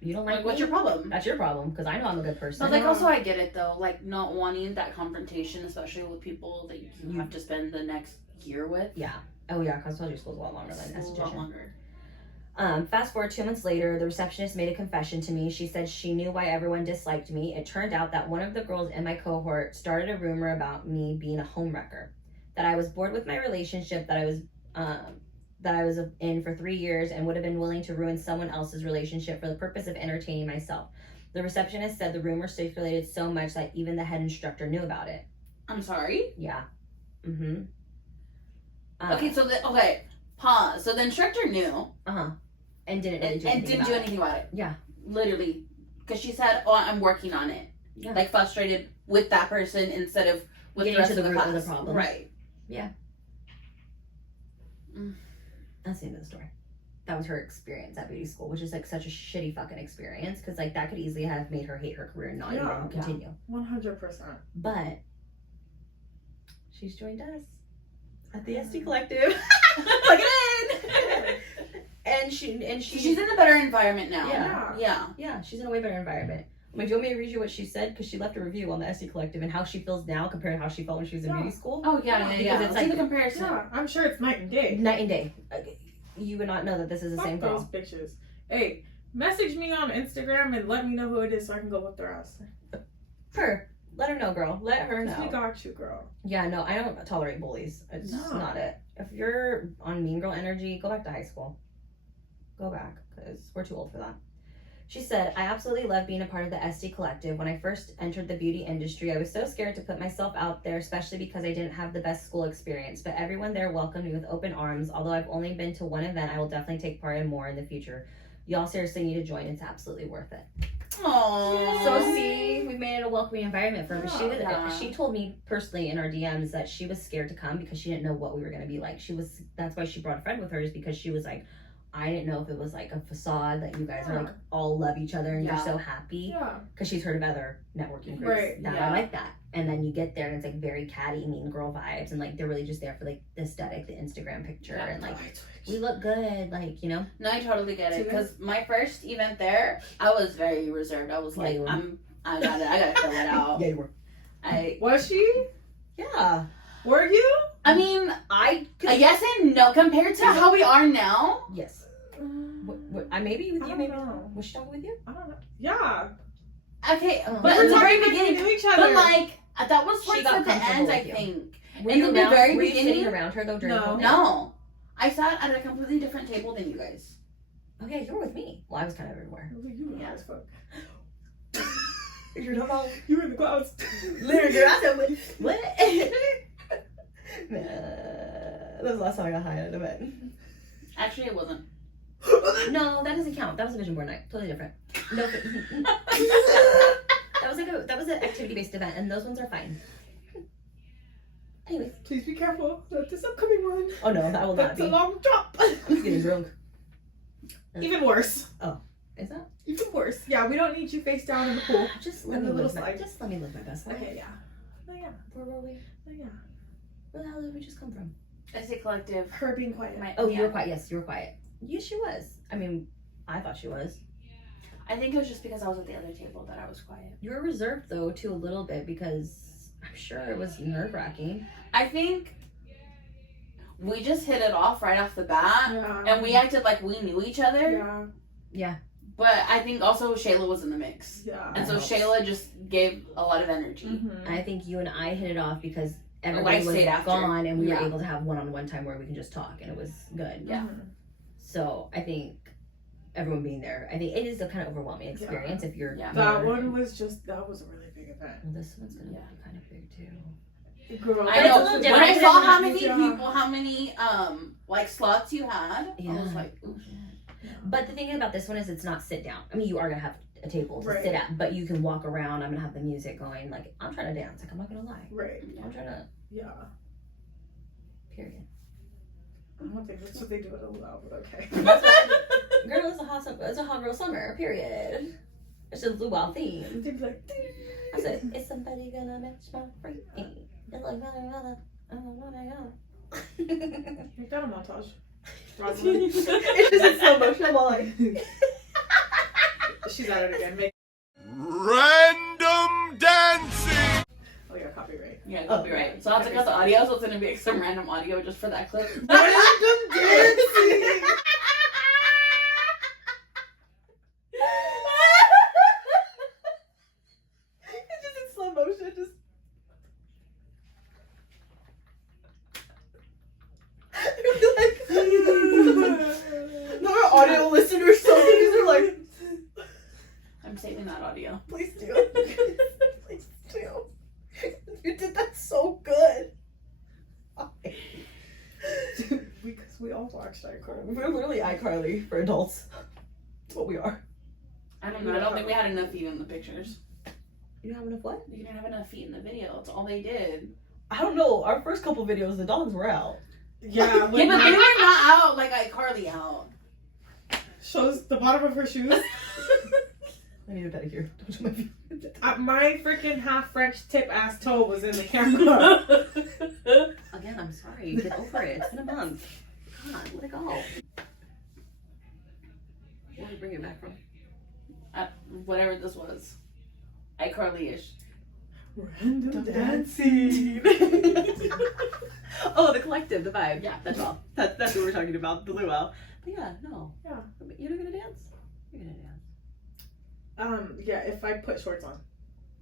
you don't like me? What's your problem? That's your problem, because I know I'm a good person. But like, also, I get it though. Like, not wanting that confrontation, especially with people that you have to spend the next year with. Yeah. Oh yeah, cosmetology school is a lot longer than It's a lot longer. Fast forward 2 months later, the receptionist made a confession to me. She said she knew why everyone disliked me. It turned out that one of the girls in my cohort started a rumor about me being a homewrecker, that I was bored with my relationship that I was in for 3 years and would have been willing to ruin someone else's relationship for the purpose of entertaining myself. The receptionist said the rumor circulated so much that even the head instructor knew about it. I'm sorry? Yeah. Okay, pause. So the instructor knew. And didn't really do anything about it. Yeah. Literally. Because she said, oh, I'm working on it. Yeah. Like, frustrated with that person instead of with getting the rest to the of the root class. of the problem. Right. Yeah. That's the end of the story. That was her experience at beauty school, which is like such a shitty fucking experience because like that could easily have made her hate her career and not even continue. 100%. But she's joined us at the SD Collective. Plug it in. and she's in a better environment now. Yeah, she's in a way better environment. I mean, do you want me to read you what she said? Because she left a review on the SD Collective and how she feels now compared to how she felt when she was in beauty school. Oh yeah. Because it's like the comparison. Yeah, I'm sure it's night and day. Night and day. You would not know that this is the same girl. Those bitches. Hey, message me on Instagram and let me know who it is so I can go whip their ass. Her. Let her know, girl. Let her know. We got you, girl. Yeah, no, I don't tolerate bullies. It's just not it. If you're on mean girl energy, go back to high school. Go back, because we're too old for that. She said, I absolutely love being a part of the SD Collective. When I first entered the beauty industry, I was so scared to put myself out there, especially because I didn't have the best school experience. But everyone there welcomed me with open arms. Although I've only been to one event, I will definitely take part in more in the future. Y'all seriously need to join. It's absolutely worth it. Aww. So see, we made it a welcoming environment for her. She told me personally in our DMs that she was scared to come because she didn't know what we were going to be like. That's why she brought a friend with her, is because she was like, I didn't know if it was like a facade that you guys are like all love each other and you're so happy. Yeah. Because she's heard of other networking groups that are like that. And then you get there and it's like very catty, mean girl vibes, and like they're really just there for like the aesthetic, the Instagram picture, and like we look good, like, you know. No, I totally get it. Because my first event there, I was very reserved. I was like, I gotta fill it out. Yeah, you were. Was she? Yeah. Were you? I mean, yes and no compared to how we are now. Yes. Maybe with you, maybe. Know. Was she talking with you? I don't know. Yeah. Okay, but we're in the very talking beginning, to each other. but like that was towards the end, I think. In the very beginning, sitting around her though during the whole thing? No, I sat at a completely different table than you guys. Okay, you were with me. Well, I was kind of everywhere. You were high as fuck. You're not all. You were in the clouds. Literally, I said what? That was the last time I got high at an event. Actually, it wasn't. No, that doesn't count. That was a vision board night. Totally different. No. That that was an activity-based event, and those ones are fine. Anyways. Please be careful. Not this upcoming one. Oh no, that will not be. That's a long drop. I'm just getting drunk. Even worse. Oh, is that? Even worse. Yeah, we don't need you face down in the pool. Just let me live my best life. Okay, yeah. Oh yeah. Where were we? Oh yeah. Where the hell did we just come from? Esty Collective. Her being quiet. You were quiet. Yes, you were quiet. Yes, she was. I mean, I thought she was. I think it was just because I was at the other table that I was quiet. You were reserved though, too, a little bit, because I'm sure it was nerve-wracking. I think we just hit it off right off the bat, and we acted like we knew each other. Yeah. Yeah. But I think also Shayla was in the mix. Yeah. And so Shayla just gave a lot of energy. Mm-hmm. I think you and I hit it off because everybody was gone, and we were able to have one-on-one time where we can just talk, and it was good. Yeah. So I think everyone being there, I think it is a kind of overwhelming experience if you're. Yeah. That one was that was a really big event. Well, this one's gonna be kind of big too. Girl, I know. When I saw how many people, how many like slots you had, I was like, ooh. But the thing about this one is it's not sit down. I mean, you are gonna have a table to sit at, but you can walk around. I'm gonna have the music going. Like, I'm trying to dance. Like, I'm not gonna lie. Right. I'm trying to. Yeah. Period. I don't think that's what they do at a luau, but okay. Girl, it's a hot girl summer. Period. It's a luau theme. They'd be like, I said, is somebody gonna match my freak? Like, make that a montage. It's just in slow motion. I'm all like, she's at it again. Make random dancing. Oh yeah, copyright. Yeah, copyright. So I'll take out the audio, so it's gonna be like some random audio just for that clip. Random dancing. it's just in slow motion. Just. No audio listeners, so these are like. I'm saving that audio. Please do. Please do. You did that so good. Because we all watched iCarly. We're literally iCarly for adults. That's what we are. I don't know. I don't think we had enough feet in the pictures. You don't have enough what? You didn't have enough feet in the video. That's all they did. I don't know. Our first couple videos, the dogs were out. Yeah, yeah, but they were not out like iCarly out. Shows the bottom of her shoes. I need a pedicure. Don't show my feet. My freaking half French tip ass toe was in the camera. Again, I'm sorry. Get over it. It's been a month. God, let it go. Where did you bring it back from? Whatever this was. iCarly-ish. Random dancing. Oh, the collective, the vibe. Yeah. That's all. That's what we're talking about. The luau. But yeah, no. Yeah. You're not gonna dance? You're gonna dance. Yeah, if I put shorts on,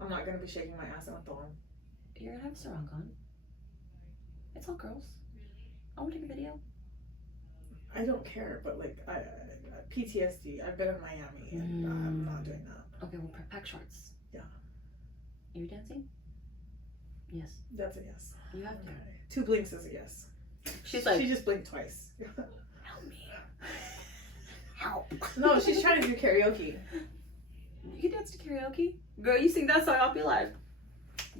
I'm not gonna be shaking my ass out the lawn. You're gonna have a sarong on. It's all girls. I want to take a video. I don't care, but like, I PTSD. I've been in Miami, and I'm not doing that. Okay, well, pack shorts. Yeah. Are you dancing? Yes. That's a yes. You have to. Okay. 2 blinks is a yes. She's like, she just blinked twice. help me. Help. No, she's trying to do karaoke. You can dance to karaoke. Girl, you sing that song, I'll be like,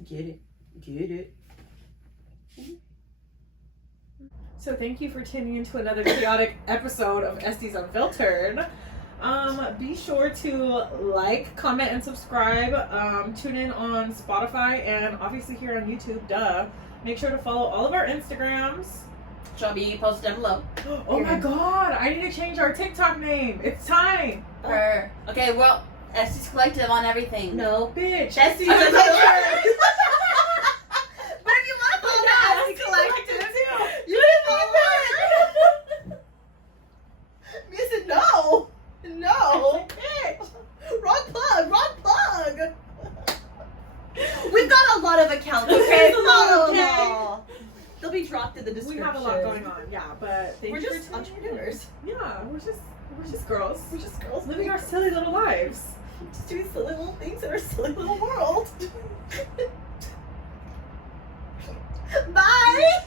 get it. Get it. So thank you for tuning into another chaotic episode of Esties Unfiltered. Be sure to like, comment, and subscribe. Tune in on Spotify and obviously here on YouTube, duh. Make sure to follow all of our Instagrams. Shall be posted down below. Oh my god, I need to change our TikTok name. It's time. Okay, well, Estes Collective on everything. No. Bitch. Esties Unfiltered. Unfiltered. But if you want to follow the Esties Collective, you can follow it. Mia said no. No. Wrong plug. We've got a lot of accounts, okay? Follow them all. They'll be dropped in the description. We have a lot going on, yeah, but we're just entrepreneurs. Yeah, we're just girls. We're just girls living our silly little lives. Just doing silly little things in our silly little world. Bye!